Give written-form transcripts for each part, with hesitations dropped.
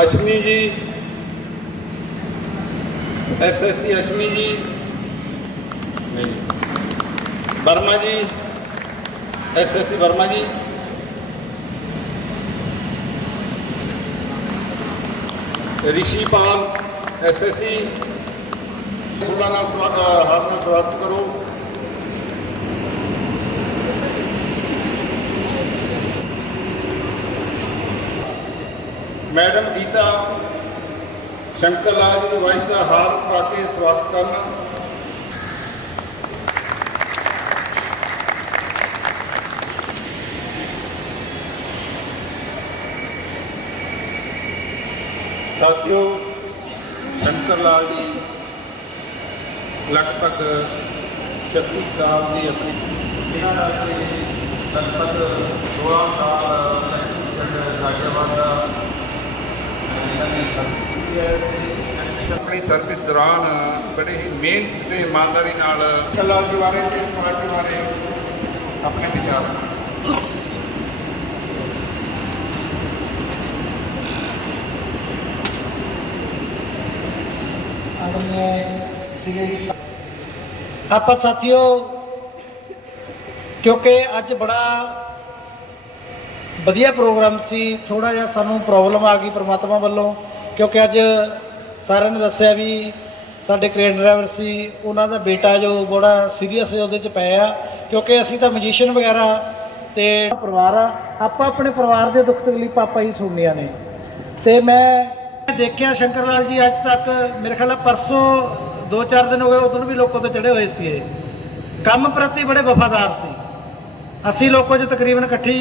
Ashwini ji, SSC Ashwini ji नहीं, वर्मा जी, SSC Verma जी, Rishipal SSC, हाथ में स्वागत करो। मैडम गीता शंकर लाल जी वाइस का हार पा के स्वागत करना। साथियों, शंकर लाल जी लगभग 36 साल की अपनी लगभग 16 साल गाजियाबाद अपनी सर्विस दौरान बड़े ही मेहनत से ईमानदारी शंकर लाल जी बारे इस पार्टी बारे अपने विचार। आप साथियों, क्योंकि अज बड़ा वधिया प्रोग्राम सी, थोड़ा जिहा सानू प्रॉब्लम आ गई परमात्मा वालों, क्योंकि अज सारे ने दस्सिया भी साडे क्रेन ड्राइवर सी उन्हां दा बेटा जो बड़ा सीरीयस उहदे च पिया, क्योंकि असीं तां मजीशियन वगैरह ते परिवार आप अपने परिवार के दुख तकलीफ आपा ही सुननिया ने। तो मैं देखिया शंकर लाल जी अज तक मेरे ख्याल परसों 2-4 दिन हो गए, उदों भी लोगों तो चढ़े हुए सी, काम प्रति बड़े वफादार सी। असी लोगों जो तकरीबन इकट्ठी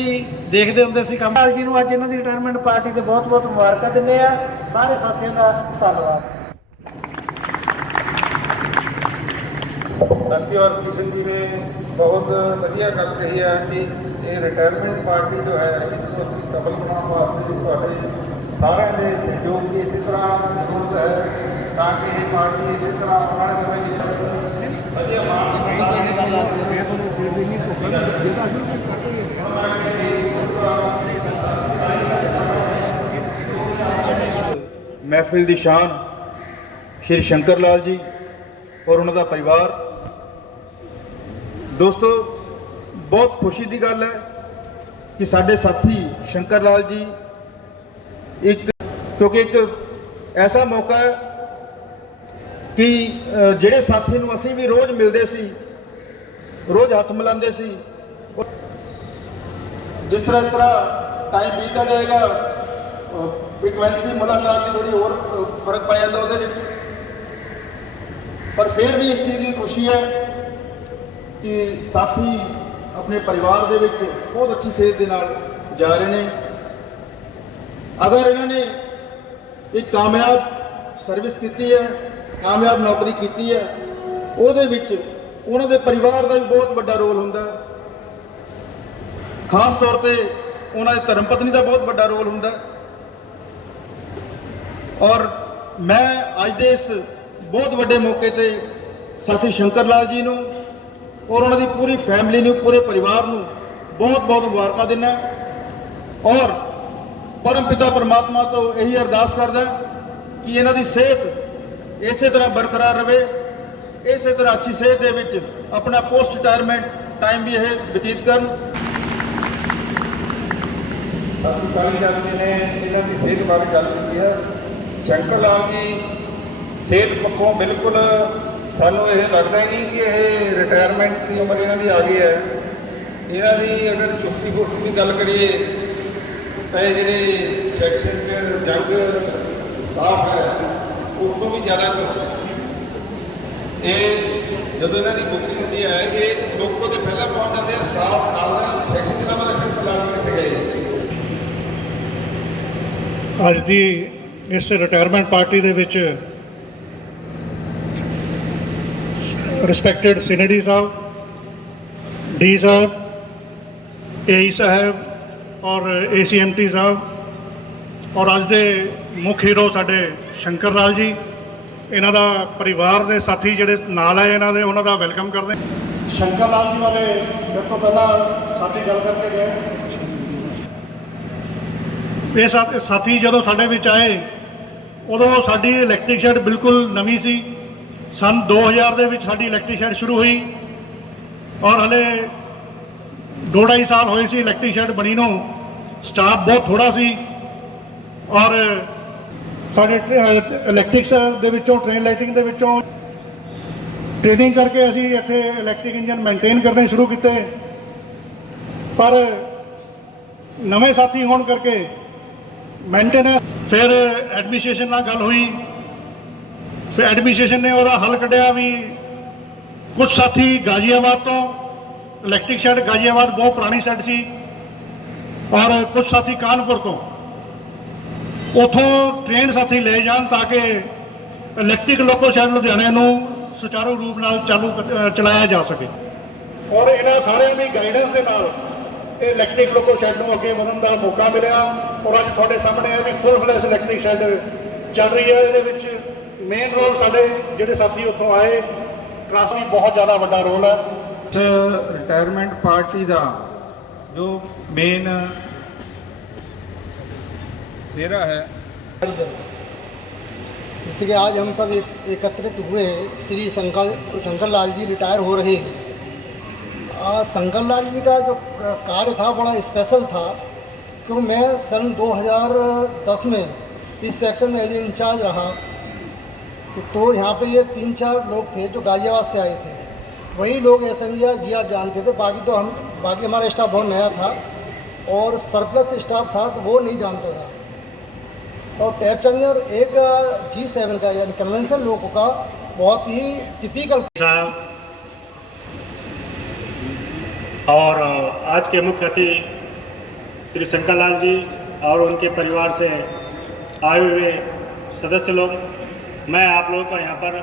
देखते होंगे सी काम। लाल जी को अज इन्हों की रिटायरमेंट पार्टी से बहुत बहुत मुबारक दिंदे आ। सारे साथियों का धन्यवाद। साथियों, और किशन जी ने बहुत वधिया गल कही है कि ये रिटायरमेंट पार्टी जो है इसको असीं सफल बनाने वास्ते तुहाडे सारिਆਂ ਦੇ सहयोग की इसी तरह जरूरत है, ताकि ये पार्टी इसी तरह आने समय की वधिया महफिल की शान श्री शंकर लाल जी और उन्होंने परिवार। दोस्तों, बहुत खुशी की गल है कि साडे साथी शंकर लाल जी एक, क्योंकि एक ऐसा मौका है कि ਜਿਹੜੇ साथी ਨੂੰ ਅਸੀਂ भी रोज़ मिलते सी, रोज़ हथ मिलाते सी, जिस तरह टाइम बीतता जाएगा फ्रीकुएंसी मुलाकात की थोड़ी और फर्क पा जाता ਉਹਦੇ ਵਿੱਚ, पर फिर भी इस चीज़ की खुशी है कि साथी अपने परिवार के विच बहुत अच्छी सेहत के नाल जा रहे हैं। अगर इन्होंने एक कामयाब सर्विस की है, कामयाब नौकरी की है, ਉਹਦੇ ਵਿੱਚ ਉਹਨਾਂ ਦੇ परिवार का भी बहुत बड़ा रोल होंदा है। खास तौर पर उन्होंने धर्म पत्नी का बहुत बड़ा रोल होंदा है। और मैं अज के इस बहुत बड़े मौके पर साथी शंकर लाल जी नूं और उन्होंने पूरी फैमिली नूं, पूरे परिवार नूं बहुत बहुत मुबारक दिना और परम पिता परमात्मा तो यही अरदास करदा कि इन्हां दी सेहत इस तरह बरकरार रहे, इस तरह अच्छी सेहत दे विच अपना पोस्ट रिटायरमेंट टाइम भी यह व्यतीत करन। अकाली दल जी ने इन्हां दी सेहत बारे गल की है। शंकर लाल जी सेहत पक्षों बिल्कुल सानू यह लगता नहीं कि यह रिटायरमेंट की उम्र इन्हां दी आ गई है। इन्हां दी अगर चुस्ती फुर्ती की गल करिए तो जिहड़े सैक्शन जंग स्टाफ है उस तो भी ज़्यादा ये जो इन्हों की बुकिंग होती है ये लोगों के पहले पहुँच जाते हैं, स्टाफ नाल सैक्शन का मतलब शंकर लाल जी कितने गए। अज की इस रिटायरमेंट पार्टी दे विच रिस्पैक्टेड सीनेडी साहब, डी साहब, AE साहब और ACMT साहब और अज दे मुख हीरो साडे शंकर लाल जी, इन्हां दा परिवार दे साथी जिहड़े नाल आए इन्हां दे उन्हां दा वेलकम करदे। शंकर लाल जी बारे मेरे तो पहला साथी गल करके गए ਇਹ ਸਾਥੀ ਜਦੋਂ ਸਾਡੇ ਵਿੱਚ ਆਏ ਉਦੋਂ ਸਾਡੀ ਇਲੈਕਟ੍ਰਿਕ ਸ਼ੈਡ ਬਿਲਕੁਲ ਨਵੀਂ ਸੀ। ਸਨ 2000 ਦੇ ਵਿੱਚ ਸਾਡੀ ਇਲੈਕਟ੍ਰਿਕ ਸ਼ੈਡ ਸ਼ੁਰੂ ਹੋਈ ਔਰ ਹਲੇ 2.5 ਸਾਲ ਹੋਏ ਸੀ ਇਲੈਕਟ੍ਰਿਕ ਸ਼ੈਡ ਬਣੀ ਨੂੰ। ਸਟਾਫ ਬਹੁਤ ਥੋੜਾ ਸੀ ਔਰ ਸਾਡੇ ਇਲੈਕਟ੍ਰਿਕਸ ਦੇ ਵਿੱਚੋਂ ਟ੍ਰੇਨ ਲਾਈਟਿੰਗ ਦੇ ਵਿੱਚੋਂ ट्रेनिंग करके असी इत्थे इलैक्ट्रिक इंजन मेनटेन करने शुरू किए, पर नवे साथी होने करके मेनटेनेंस फिर एडमिनिस्ट्रेशन नाल गल हुई। फिर एडमिनिस्ट्रेशन ने वह हल कढ़िया भी कुछ साथी गाजियाबाद तो इलैक्ट्रिक शैड गाजियाबाद बहुत पुरानी शैड सी और कुछ साथी कानपुर तो उतों ट्रेन साथी ले जान ताकि इलैक्ट्रिक लोको शैड लुधियाने नूं सुचारू रूप नाल चालू चलाया जा सके। और इन्हां सारिਆਂ ਦੀ गाइडेंस ਦੇ ਨਾਲ ਇਹ ਇਲੈਕਟ੍ਰਿਕ ਲੋਕੋ ਸ਼ੈਡ ਨੂੰ ਅੱਗੇ ਵਧਣ ਦਾ ਮੌਕਾ ਮਿਲਿਆ ਔਰ ਅੱਜ ਤੁਹਾਡੇ ਸਾਹਮਣੇ ਇਹ ਵੀ ਫੁੱਲ ਫਲੈਸ਼ ਇਲੈਕਟ੍ਰਿਕ ਸ਼ੈਡ ਚੱਲ ਰਹੀ ਹੈ। ਇਹਦੇ ਵਿੱਚ ਮੇਨ ਰੋਲ ਸਾਡੇ ਜਿਹੜੇ ਸਾਥੀ ਉੱਥੋਂ ਆਏ ਕਾਫੀ ਬਹੁਤ ਜ਼ਿਆਦਾ ਵੱਡਾ ਰੋਲ ਹੈ। ਰਿਟਾਇਰਮੈਂਟ ਪਾਰਟੀ ਦਾ ਜੋ ਮੇਨ चेहरा है, जैसे कि आज हम सब एकत्रित हुए हैं, श्री शंकर लाल जी रिटायर हो रहे हैं। शंकर लाल जी का जो कार्य था बड़ा स्पेशल था, क्योंकि मैं सन 2010 में इस सेक्शन में एज इंचार्ज रहा। तो यहाँ पे ये 3-4 लोग थे जो गाजियाबाद से आए थे, वही लोग SMG और GR जानते थे। बाकी हमारा स्टाफ बहुत नया था और सरप्लस स्टाफ था तो वो नहीं जानता था। और टैप चेंजर एक G7 का यानी कन्वेंशन लोगों का बहुत ही टिपिकल साहब और आज के मुख्य अतिथि श्री शंकर लाल जी और उनके परिवार से आए हुए सदस्य लोग, मैं आप लोगों का यहाँ पर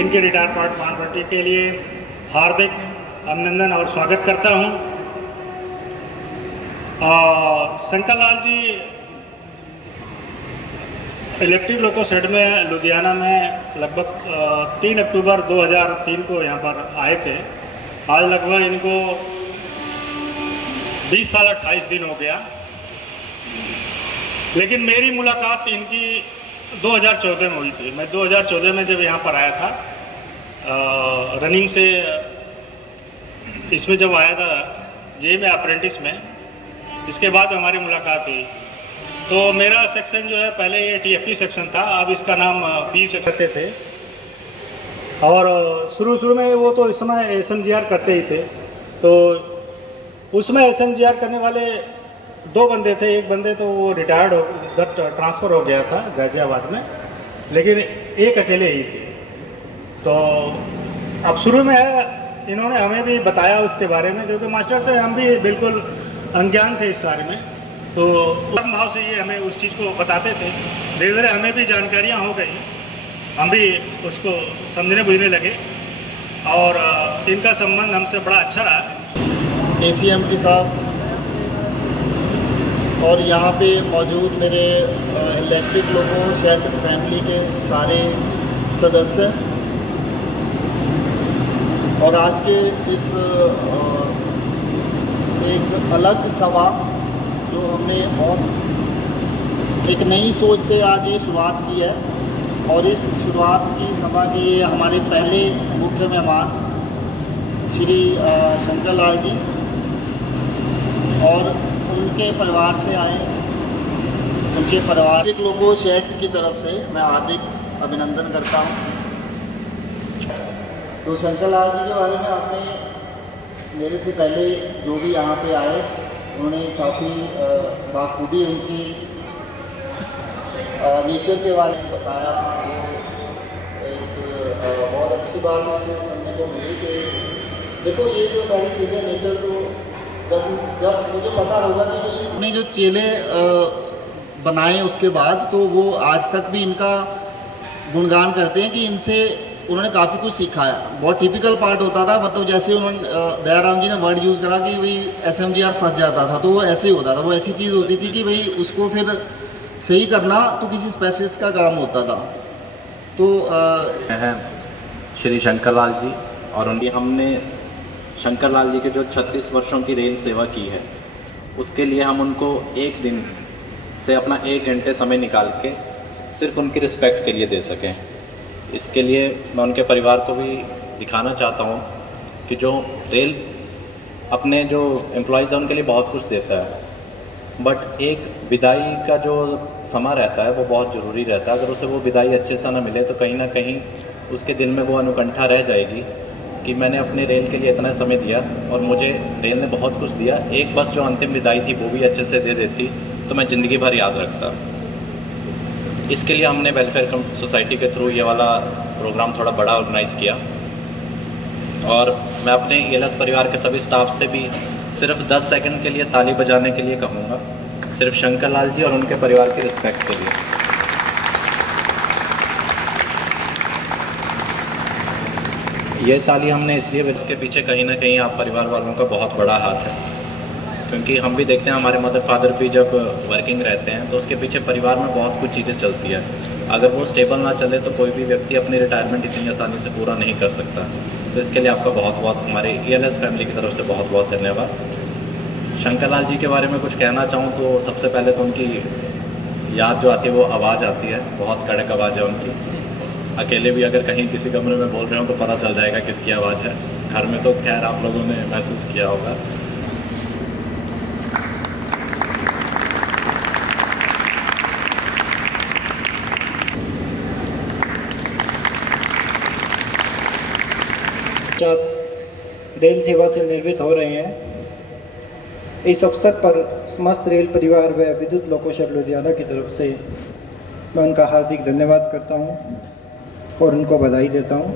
इनके रिटायर पार्टी के लिए हार्दिक अभिनंदन और स्वागत करता हूँ। Shankar Lal ji electric loco shed में लुधियाना में लगभग 3 अक्टूबर 2003 को यहाँ पर आए थे। आज लगभग इनको 20 साल 28 दिन हो गया, लेकिन मेरी मुलाकात इनकी 2014 में हुई थी। मैं 2014 में जब यहाँ पर आया था रनिंग से, इसमें जब आया था जे में अप्रेंटिस में, इसके बाद हमारी मुलाकात हुई। तो मेरा सेक्शन जो है पहले ये TFP सेक्शन था, अब इसका नाम P सेक्शन थे। और शुरू में वो तो इस समय SMGR करते ही थे। तो उसमें SMGR करने वाले 2 बंदे थे। एक बंदे तो वो रिटायर्ड हो ट्रांसफ़र हो गया था गाजियाबाद में, लेकिन एक अकेले ही थे। तो अब शुरू में इन्होंने हमें भी बताया उसके बारे में, क्योंकि मास्टर थे, हम भी बिल्कुल अनजान थे इस बारे में। तो उस भाव से ये हमें उस चीज़ को बताते थे। धीरे धीरे हमें भी जानकारियाँ हो गई, हम भी उसको समझने बुझने लगे और इनका संबंध हमसे बड़ा अच्छा रहा। ACMT साहब और यहाँ पे मौजूद मेरे इलेक्ट्रिक लोगों शेड फैमिली के सारे सदस्य, और आज के इस एक अलग सभा जो हमने बहुत एक नई सोच से आज ये शुरुआत की है, और इस शुरुआत की सभा के हमारे पहले मुख्य मेहमान श्री शंकर लाल जी और उनके परिवार से आए, उनके पारिवारिक लोगों शेड की तरफ से मैं हार्दिक अभिनंदन करता हूँ। तो शंकर लाल जी के बारे में आपने मेरे से पहले जो भी यहाँ पे आए उन्होंने काफ़ी बाखूबी उनकी नेचर के बारे में बताया। एक बहुत अच्छी बात मुझे सुनने को मिली कि देखो ये जो सारी चीज़ें नेचर को जब मुझे पता होगा कि उन्होंने जो चेले बनाए उसके बाद, तो वो आज तक भी इनका गुणगान करते हैं कि इनसे उन्होंने काफ़ी कुछ सिखाया। बहुत टिपिकल पार्ट होता था, मतलब जैसे उन्होंने दयाराम जी ने वर्ड यूज़ करा कि भाई SMGR फंस जाता था, तो वो ऐसे ही होता था। वो ऐसी चीज़ होती थी कि भाई उसको फिर सही करना तो किसी स्पेशलिस्ट का काम होता था। तो हैं श्री शंकर लाल जी, और उनकी हमने शंकर लाल जी के जो 36 वर्षों की रेल सेवा की है, उसके लिए हम उनको एक दिन से अपना 1 घंटे समय निकाल के सिर्फ उनकी रिस्पेक्ट के लिए दे सकें। इसके लिए मैं उनके परिवार को भी दिखाना चाहता हूँ कि जो रेल अपने जो एम्प्लॉयज़ हैं उनके लिए बहुत कुछ देता है, बट एक विदाई का जो समय रहता है वो बहुत ज़रूरी रहता है। अगर उसे वो विदाई अच्छे से ना मिले तो कहीं ना कहीं उसके दिल में वो अनुकंठा रह जाएगी कि मैंने अपने रेल के लिए इतना समय दिया और मुझे रेल ने बहुत कुछ दिया, एक बस जो अंतिम विदाई थी वो भी अच्छे से दे देती तो मैं ज़िंदगी भर याद रखता। इसके लिए हमने वेलफेयर सोसाइटी के थ्रू ये वाला प्रोग्राम थोड़ा बड़ा ऑर्गेनाइज़ किया और मैं अपने ELS परिवार के सभी स्टाफ से भी सिर्फ 10 सेकंड के लिए ताली बजाने के लिए कहूँगा, सिर्फ शंकर लाल जी और उनके परिवार की रिस्पेक्ट के लिए। ये ताली हमने इसलिए, इसके पीछे कहीं ना कहीं आप परिवार वालों का बहुत बड़ा हाथ है, क्योंकि हम भी देखते हैं हमारे मदर फादर भी जब वर्किंग रहते हैं तो उसके पीछे परिवार में बहुत कुछ चीज़ें चलती है। अगर वो स्टेबल ना चले तो कोई भी व्यक्ति अपनी रिटायरमेंट इतनी आसानी से पूरा नहीं कर सकता। तो इसके लिए आपका बहुत बहुत हमारे ELS फैमिली की तरफ से बहुत बहुत धन्यवाद। शंकर लाल जी के बारे में कुछ कहना चाहूँ तो सबसे पहले तो उनकी याद जो आती है वो आवाज़ आती है, बहुत कड़क आवाज़ है उनकी। अकेले भी अगर कहीं किसी कमरे में बोल रहे हो तो पता चल जाएगा किसकी आवाज़ है। घर में तो खैर आप लोगों ने महसूस किया होगा। रेल सेवा से निर्वृत्त हो रहे हैं। इस अवसर पर समस्त रेल परिवार व विद्युत लोकोशर लुधियाना की तरफ से मैं उनका हार्दिक धन्यवाद करता हूं और उनको बधाई देता हूं।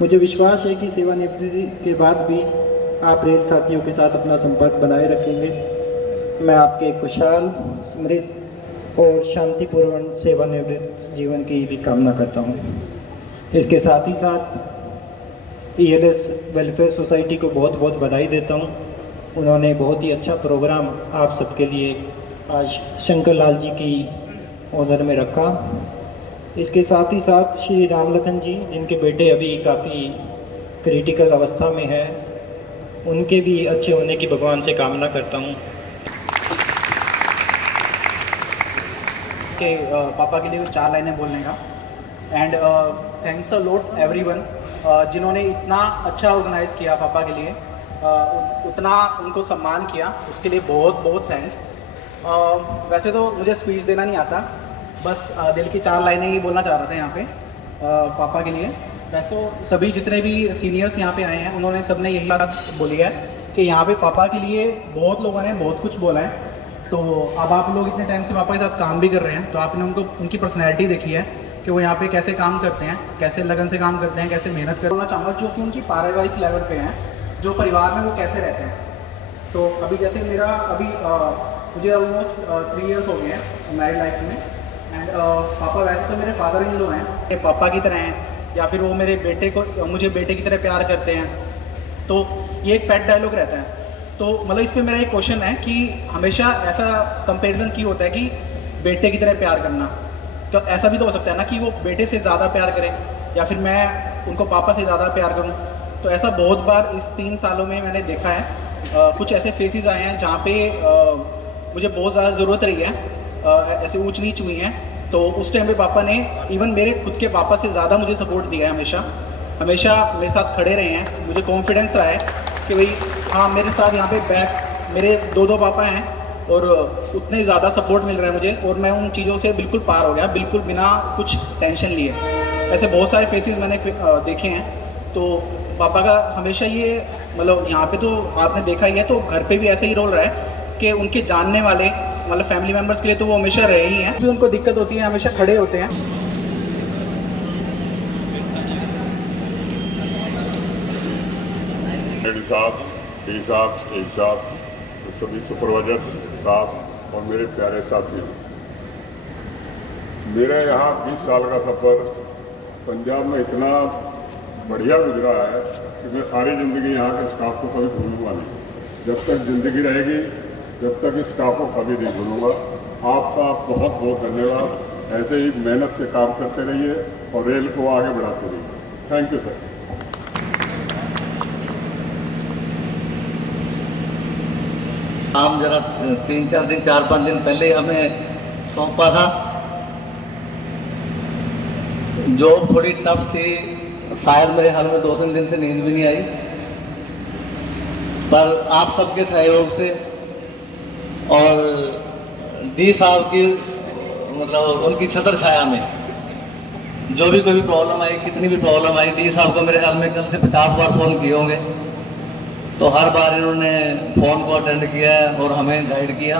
मुझे विश्वास है कि सेवानिवृत्ति के बाद भी आप रेल साथियों के साथ अपना संपर्क बनाए रखेंगे। मैं आपके खुशहाल, समृद्ध और शांतिपूर्ण सेवानिवृत्त जीवन की भी कामना करता हूं। इसके साथ ही साथ ELS वेलफेयर सोसाइटी को बहुत बहुत बधाई देता हूं। उन्होंने बहुत ही अच्छा प्रोग्राम आप सबके लिए आज शंकर लाल जी की ऑनर में रखा। इसके साथ ही साथ श्री राम लखन जी, जिनके बेटे अभी काफ़ी क्रिटिकल अवस्था में है, उनके भी अच्छे होने की भगवान से कामना करता हूं। के पापा के लिए 4 लाइनें बोलने का। And thanks a lot everyone जिन्होंने इतना अच्छा ऑर्गेनाइज़ किया पापा के लिए, उतना उनको सम्मान किया, उसके लिए बहुत बहुत थैंक्स। वैसे तो मुझे स्पीच देना नहीं आता, बस दिल की 4 लाइनें ही बोलना चाह रहे थे यहाँ पे पापा के लिए। वैसे तो सभी जितने भी सीनियर्स यहाँ पे आए हैं उन्होंने सबने यही बात बोली है कि यहाँ पे पापा के लिए बहुत लोगों ने बहुत कुछ बोला है। तो अब आप लोग इतने टाइम से पापा के साथ काम भी कर रहे हैं तो आपने उनकी पर्सनैलिटी देखी है कि वो यहाँ पे कैसे काम करते हैं, कैसे लगन से काम करते हैं, कैसे मेहनत करना चाहूँगा, जो कि उनकी पारिवारिक लेवल पे हैं, जो परिवार में वो कैसे रहते हैं। तो अभी जैसे मेरा मुझे ऑलमोस्ट 3 इयर्स हो गए हैं मैरिड लाइफ में। एंड पापा वैसे तो मेरे फादर इन लॉ हैं, ये पापा की तरह हैं, या फिर वो मेरे बेटे को मुझे बेटे की तरह प्यार करते हैं। तो ये एक पेट डायलॉग रहता है। तो मतलब इस पर मेरा एक क्वेश्चन है कि हमेशा ऐसा कंपैरिजन क्यों होता है कि बेटे की तरह प्यार करना? तो ऐसा भी तो हो सकता है ना कि वो बेटे से ज़्यादा प्यार करें, या फिर मैं उनको पापा से ज़्यादा प्यार करूं। तो ऐसा बहुत बार इस 3 सालों में मैंने देखा है। कुछ ऐसे फेसेस आए हैं जहाँ पे मुझे बहुत ज़्यादा ज़रूरत रही है, ऐसे ऊंच नीच हुई हैं। तो उस टाइम पे पापा ने इवन मेरे खुद के पापा से ज़्यादा मुझे सपोर्ट दिया है, हमेशा मेरे साथ खड़े रहे हैं। मुझे कॉन्फिडेंस रहा है कि भाई हाँ, मेरे साथ यहाँ पे बैक मेरे 2 पापा हैं और उतने ज़्यादा सपोर्ट मिल रहा है मुझे, और मैं उन चीज़ों से बिल्कुल पार हो गया, बिल्कुल बिना कुछ टेंशन लिए। ऐसे बहुत सारे फेसेस मैंने देखे हैं। तो पापा का हमेशा ये मतलब यहाँ पे तो आपने देखा ही है, तो घर पे भी ऐसे ही रोल रहा है कि उनके जानने वाले मतलब फैमिली मेम्बर्स के लिए तो वो हमेशा रहे ही हैं। भी उनको दिक्कत होती है हमेशा खड़े होते हैं। डी साहब, सभी सुपरवाइजर साहब और मेरे प्यारे साथी, मेरा यहाँ 20 साल का सफ़र पंजाब में इतना बढ़िया गुजरा है कि मैं सारी ज़िंदगी यहाँ के स्टाफ को कभी भूलूंगा नहीं। जब तक ज़िंदगी रहेगी जब तक इस स्टाफ को कभी नहीं भूलूंगा। आपका बहुत बहुत धन्यवाद। ऐसे ही मेहनत से काम करते रहिए और रेल को आगे बढ़ाते रहिए। Thank you sir. काम जरा 3-4 दिन 4-5 दिन पहले ही हमें सौंपा था। जॉब थोड़ी टफ थी, शायद मेरे हाल में 2-3 दिन से नींद भी नहीं आई, पर आप सबके सहयोग से और डी साहब की मतलब उनकी छत्र छाया में जो भी कोई भी प्रॉब्लम आई, कितनी भी प्रॉब्लम आई, डी साहब को मेरे ख्याल में कल से 50 बार फ़ोन किए होंगे, तो हर बार इन्होंने फ़ोन को अटेंड किया और हमें गाइड किया।